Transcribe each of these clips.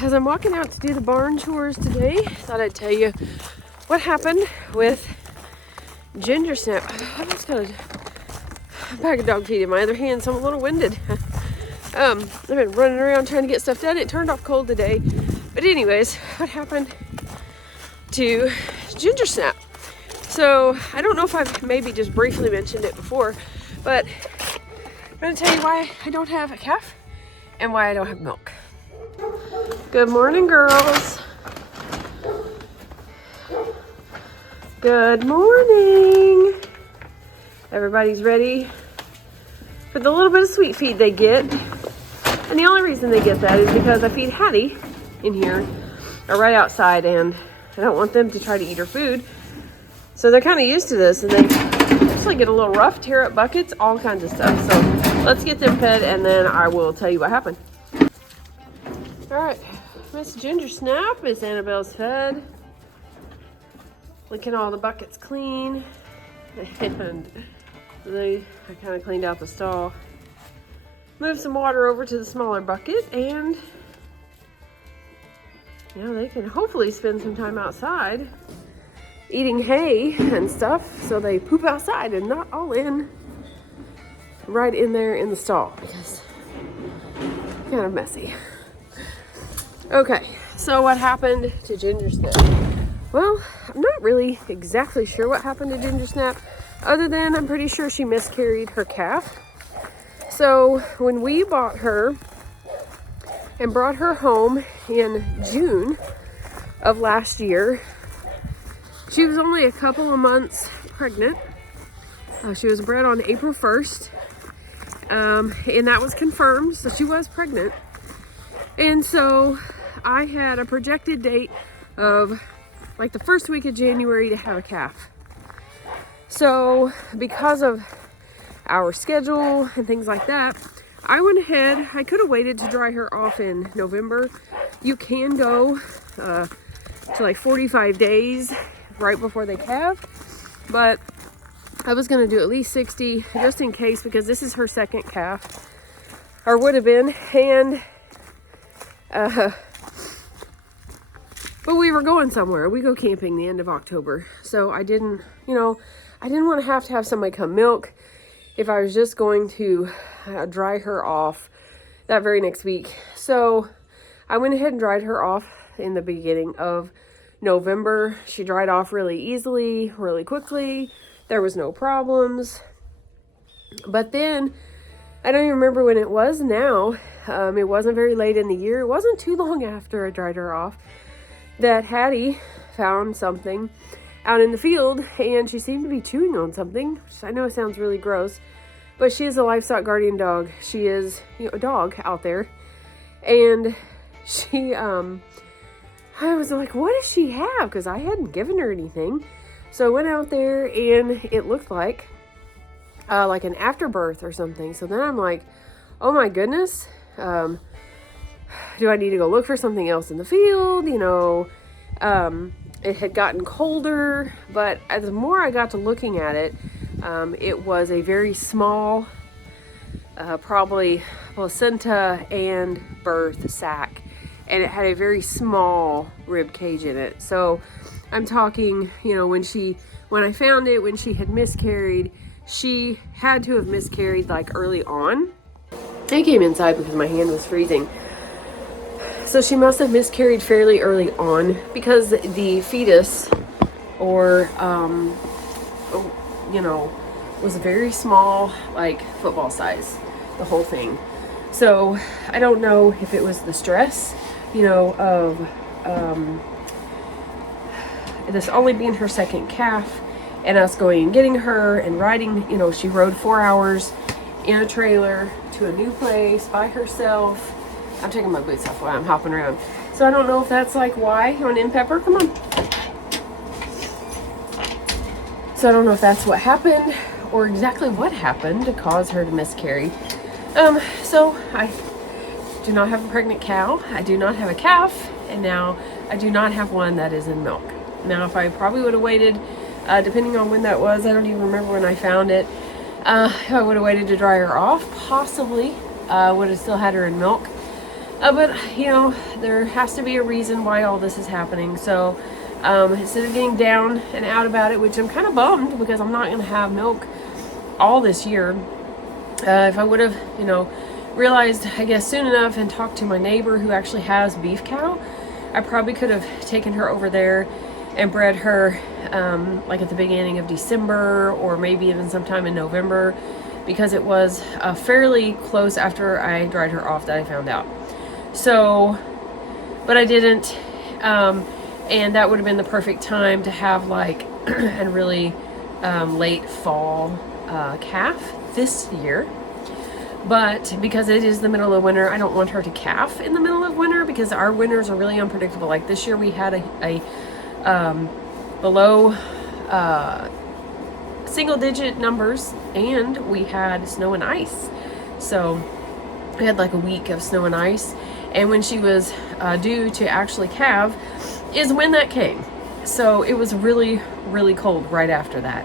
as I'm walking out to do the barn chores today, thought I'd tell you what happened with Ginger Snap. I've just got a bag of dog feed in my other hand, so I'm a little winded. I've been running around trying to get stuff done. It turned off cold today. But anyways, what happened to Ginger Snap? So I don't know if I've maybe just briefly mentioned it before, but I'm going to tell you why I don't have a calf and why I don't have milk. Good morning, girls. Good morning. Everybody's ready for the little bit of sweet feed they get. And the only reason they get that is because I feed Hattie in here, or right outside, and I don't want them to try to eat her food. So they're kind of used to this, and they just like get a little rough, tear up buckets, all kinds of stuff. So let's get them fed, and then I will tell you what happened. All right, Miss Ginger Snap, Miss Annabelle's fed. Licking all the buckets clean. And I kind of cleaned out the stall. Moved some water over to the smaller bucket, and now they can hopefully spend some time outside eating hay and stuff, so they poop outside and not all in right in there in the stall, because it's kind of messy. Okay, so what happened to Ginger Snap? Well, I'm not really exactly sure what happened to Ginger Snap, other than I'm pretty sure she miscarried her calf. So when we bought her and brought her home in June of last year, she was only a couple of months pregnant. She was bred on April 1st, and that was confirmed, so she was pregnant. And so I had a projected date of like the first week of January to have a calf. So because of our schedule and things like that, I went ahead. I could have waited to dry her off in November. You can go to like 45 days right before they calve, but I was going to do at least 60 just in case, because this is her second calf, or would have been. And but we were going somewhere. We go camping the end of October, so I didn't want to have somebody come milk if I was just going to dry her off that very next week. So I went ahead and dried her off in the beginning of November. She dried off really easily, really quickly. There was no problems. But then, I don't even remember when it was now. It wasn't very late in the year. It wasn't too long after I dried her off that Hattie found something out in the field, and she seemed to be chewing on something, which I know sounds really gross, but she is a livestock guardian dog. She is, a dog out there, and she, I was like, what does she have? Because I hadn't given her anything. So I went out there, and it looked like an afterbirth or something. So then I'm like, oh my goodness, do I need to go look for something else in the field? It had gotten colder, but the more I got to looking at it, it was a very small, probably placenta and birth sac, and it had a very small rib cage in it. So I'm talking, when I found it, when she had miscarried, she had to have miscarried like early on. I came inside because my hand was freezing. So she must have miscarried fairly early on, because the fetus, was very small, like football size, the whole thing. So I don't know if it was the stress, of this only being her second calf, and us going and getting her and riding, she rode 4 hours in a trailer to a new place by herself. I'm taking my boots off while I'm hopping around. So I don't know if that's like why. You want in, Pepper? Come on. So I don't know if that's what happened, or exactly what happened to cause her to miscarry. So I do not have a pregnant cow. I do not have a calf. And now I do not have one that is in milk. Now, if I probably would have waited, depending on when that was, I don't even remember when I found it. If I would have waited to dry her off, possibly would have still had her in milk. But you know, there has to be a reason why all this is happening. So instead of getting down and out about it, which I'm kind of bummed because I'm not going to have milk all this year. If I would have, you know, realized, I guess, soon enough and talked to my neighbor who actually has beef cow, I probably could have taken her over there and bred her like at the beginning of December or maybe even sometime in November, because it was fairly close after I dried her off that I found out. So, but I didn't, and that would have been the perfect time to have like a really late fall calf this year. But because it is the middle of winter, I don't want her to calf in the middle of winter because our winters are really unpredictable. Like this year we had a below single digit numbers, and we had snow and ice. So we had like a week of snow and ice, and when she was due to actually calve is when that came. So it was really, really cold right after that.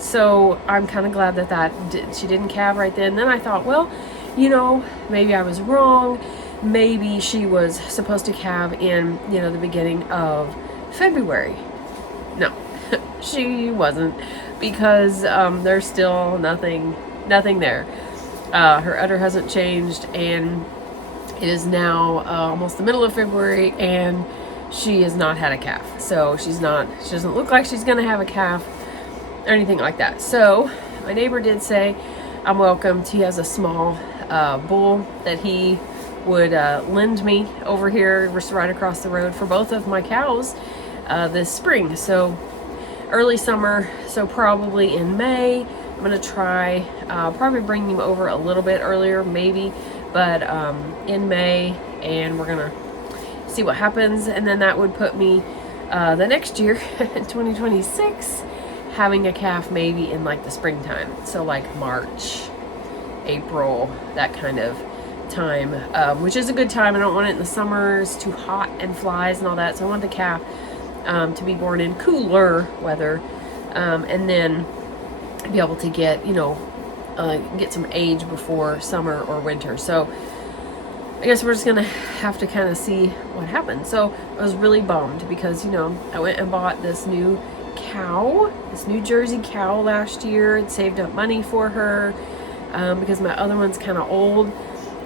So I'm kind of glad that she didn't calve right then. Then I thought, well, you know, maybe I was wrong. Maybe she was supposed to calve in, you know, the beginning of February. No, she wasn't, because there's still nothing there. Her udder hasn't changed, and it is now almost the middle of February, and she has not had a calf. So she doesn't look like she's gonna have a calf or anything like that. So my neighbor did say I'm welcome. He has a small bull that he would lend me over here, just right across the road, for both of my cows this spring. So early summer, so probably in May. I'm gonna try probably bring him over a little bit earlier, maybe, but in May, and we're gonna see what happens. And then that would put me the next year in 2026 having a calf maybe in like the springtime, so like March, April, that kind of time, which is a good time. I don't want it in the summer, it's too hot and flies and all that, so I want the calf to be born in cooler weather, and then be able to get, you know, get some age before summer or winter. So I guess we're just gonna have to kind of see what happens. So I was really bummed because, you know, I went and bought this new cow, this New Jersey cow last year, and saved up money for her because my other one's kind of old,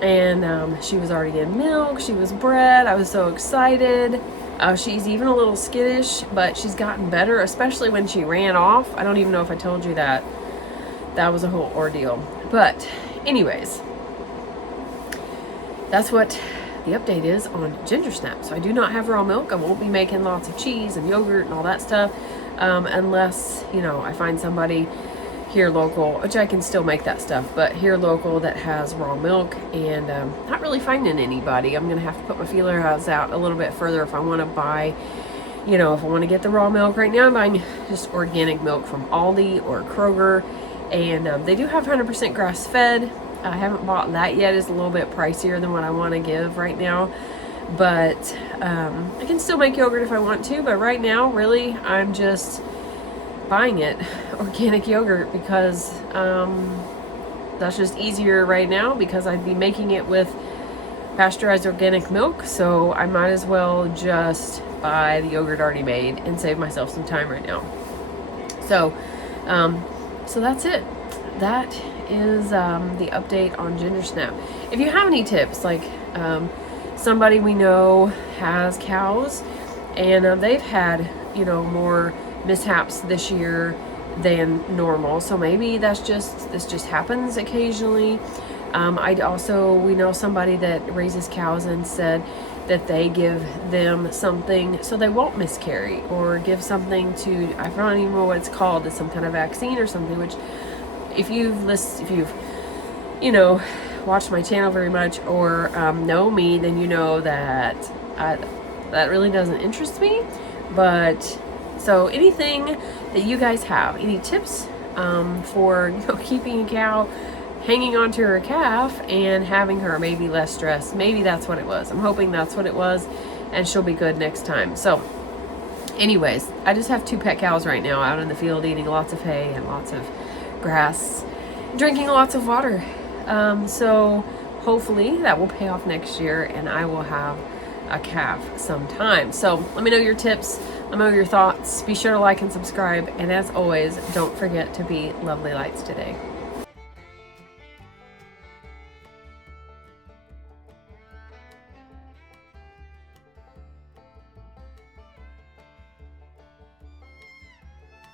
and she was already in milk, she was bred. I was so excited. She's even a little skittish, but she's gotten better, especially when she ran off. I don't even know if I told you that. That was a whole ordeal. But anyways, that's what the update is on Ginger Snap. So I do not have raw milk. I won't be making lots of cheese and yogurt and all that stuff unless, you know, I find somebody here local, which I can still make that stuff, but here local that has raw milk, and not really finding anybody. I'm gonna have to put my feelers out a little bit further if I want to buy, you know, if I want to get the raw milk. Right now I'm buying just organic milk from Aldi or Kroger, and they do have 100% grass fed. I haven't bought that yet. It's a little bit pricier than what I want to give right now, but I can still make yogurt if I want to. But right now, really, I'm just buying it, organic yogurt, because that's just easier right now, because I'd be making it with pasteurized organic milk, so I might as well just buy the yogurt already made and save myself some time right now. So so that's it. That is the update on Ginger Snap. If you have any tips, like somebody we know has cows, and they've had, you know, more mishaps this year than normal, so maybe this just happens occasionally. We know somebody that raises cows and said that they give them something so they won't miscarry, or give something to, I don't even know what it's called, it's some kind of vaccine or something, which if you've you know, watched my channel very much, or know me, then you know that that really doesn't interest me. But so anything that you guys have, any tips for, you know, keeping a cow, hanging on to her calf and having her maybe less stressed, maybe that's what it was. I'm hoping that's what it was, and she'll be good next time. So anyways, I just have 2 pet cows right now out in the field eating lots of hay and lots of grass, drinking lots of water. So hopefully that will pay off next year and I will have a calf sometime. So let me know your tips. Let me know your thoughts. Be sure to like and subscribe. And as always, don't forget to be lovely lights today.